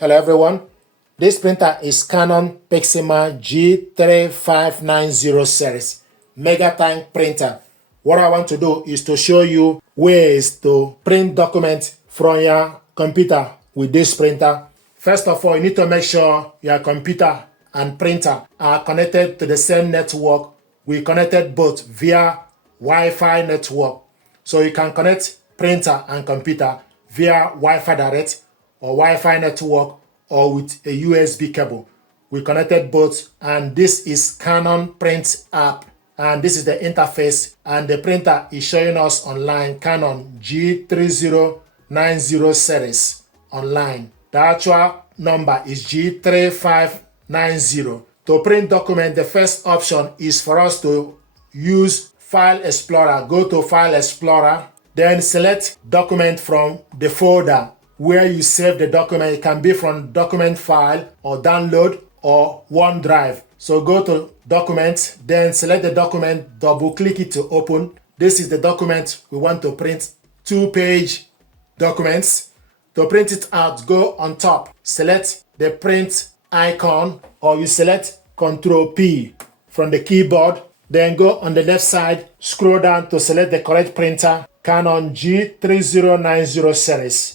Hello everyone, this printer is Canon Pixma G3590 series Mega Tank printer. What I want to do is to show you ways to print documents from your computer with this printer. First of all, you need to make sure your computer and printer are connected to the same network. We connected both via Wi-Fi network. So you can connect printer and computer via Wi-Fi direct or Wi-Fi network or with a USB cable. We connected both, and this is Canon Print app, and this is the interface, and the printer is showing us online Canon G3590 series online. The actual number is G3590. To print document, the first option is for us to use File Explorer. Go to File Explorer, then select document from the folder where you save the document. It can be from document file or download or OneDrive. So go to document, then select the document, double click it to open. This is the document we want to print, 2-page documents. To print it out, go on top, select the print icon, or you select Ctrl P from the keyboard. Then go on the left side, scroll down to select the correct printer, Canon G3590 series.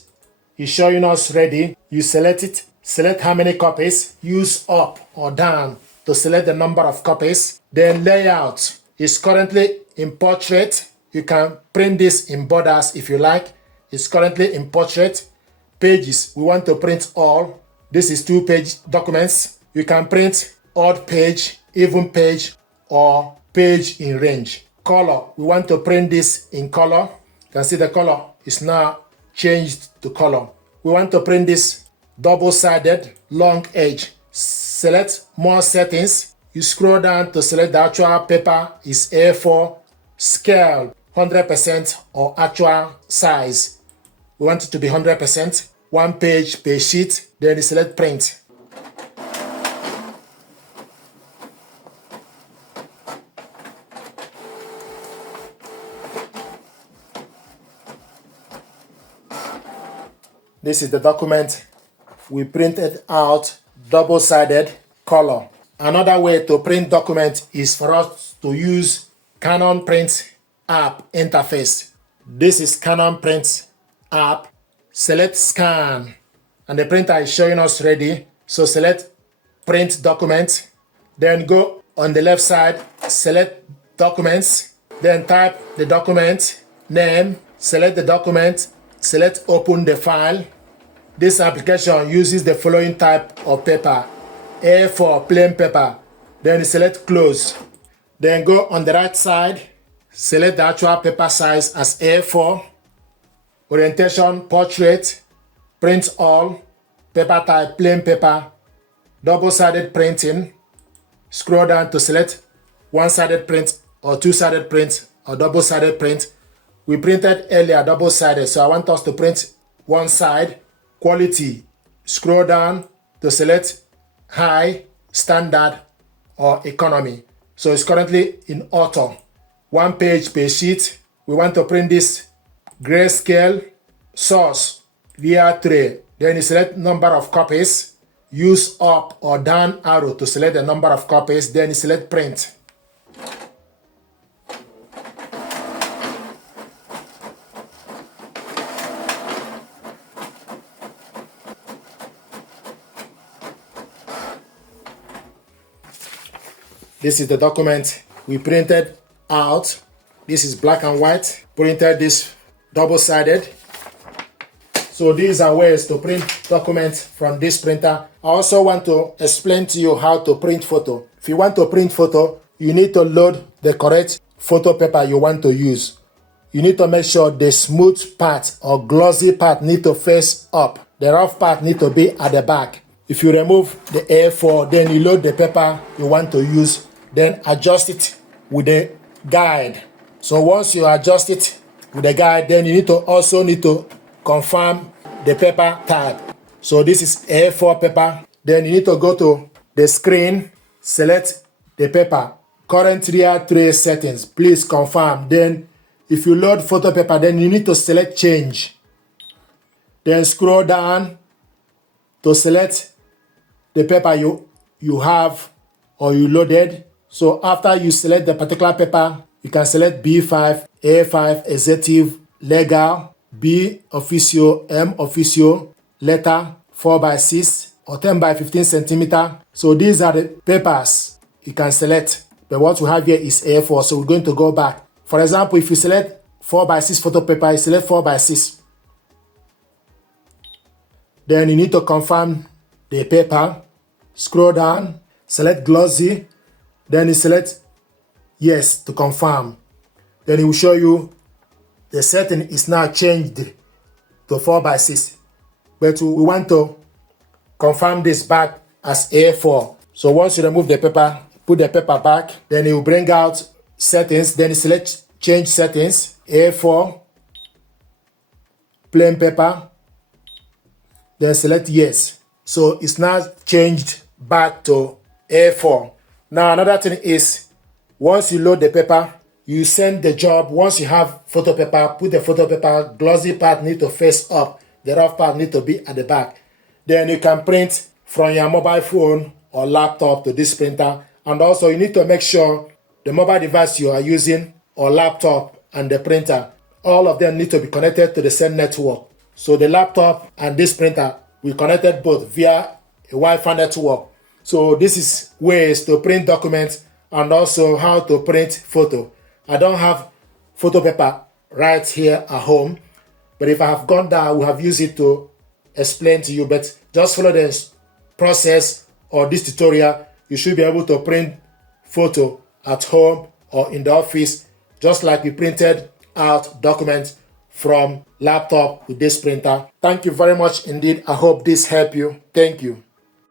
It's showing us ready. You select it, select how many copies, use up or down to select the number of copies. Then layout is currently in portrait. You can print this in borders if you like. It's currently in portrait. Pages, we want to print all. This is 2-page documents. You can print odd page, even page, or page in range. Color, we want to print this in color. You can see the color is now changed to color. We want to print this double-sided long edge. Select more settings. You scroll down to select the actual paper is A4, scale 100% or actual size. We want it to be 100%. 1 page per sheet. Then you select print. This is the document we printed out, double-sided color. Another way to print document is for us to use Canon Print app interface. This is Canon Print app. Select scan, and the printer is showing us ready. So select print document, then go on the left side, select documents, then type the document name, select the document, select open the file. This application uses the following type of paper: A4 plain paper. Then select close. Then go on the right side, select the actual paper size as A4, orientation portrait, print all, paper type plain paper, double-sided printing. Scroll down to select one-sided print or two-sided print or double-sided print. We printed earlier double-sided, so I want us to print one side. Quality, scroll down to select high, standard, or economy. So it's currently in auto. 1 page per sheet. We want to print this grayscale, source via tray. Then you select number of copies. Use up or down arrow to select the number of copies. Then you select print. This is the document we printed out. This is black and white. Printed this double-sided. So these are ways to print documents from this printer. I also want to explain to you how to print photo. If you want to print photo, you need to load the correct photo paper you want to use. You need to make sure the smooth part or glossy part need to face up. The rough part need to be at the back. If you remove the A4, then you load the paper you want to use. Then adjust it with the guide. So once you adjust it with the guide, then you also need to confirm the paper type. So this is A4 paper. Then you need to go to the screen, select the paper, current real tray settings. Please confirm. Then if you load photo paper, then you need to select change. Then scroll down to select the paper you have or you loaded. So after you select the particular paper, you can select B5, A5, Executive, Legal, B Officio, M Officio, Letter, 4x6 or 10 by 15 centimeter. So these are the papers you can select. But what we have here is A4, so we're going to go back. For example, if you select 4x6 photo paper, you select 4x6. Then you need to confirm the paper. Scroll down, select glossy, then you select yes to confirm. Then it will show you the setting is now changed to 4x6. But we want to confirm this back as A4. So once you remove the paper, put the paper back, then it will bring out settings, then you select change settings, A4, plain paper, then select yes. So it's now changed back to A4. Now another thing is, once you load the paper, you send the job. Once you have photo paper, put the photo paper, glossy part need to face up, the rough part need to be at the back. Then you can print from your mobile phone or laptop to this printer. And also you need to make sure the mobile device you are using or laptop and the printer, all of them need to be connected to the same network. So the laptop and this printer, we connected both via a Wi-Fi network. So this is ways to print documents and also how to print photo. I don't have photo paper right here at home, but if I have gone there, I will have used it to explain to you. But just follow the process or this tutorial, you should be able to print photo at home or in the office, just like we printed out documents from laptop with this printer. Thank you very much indeed. I hope this helped you. Thank you.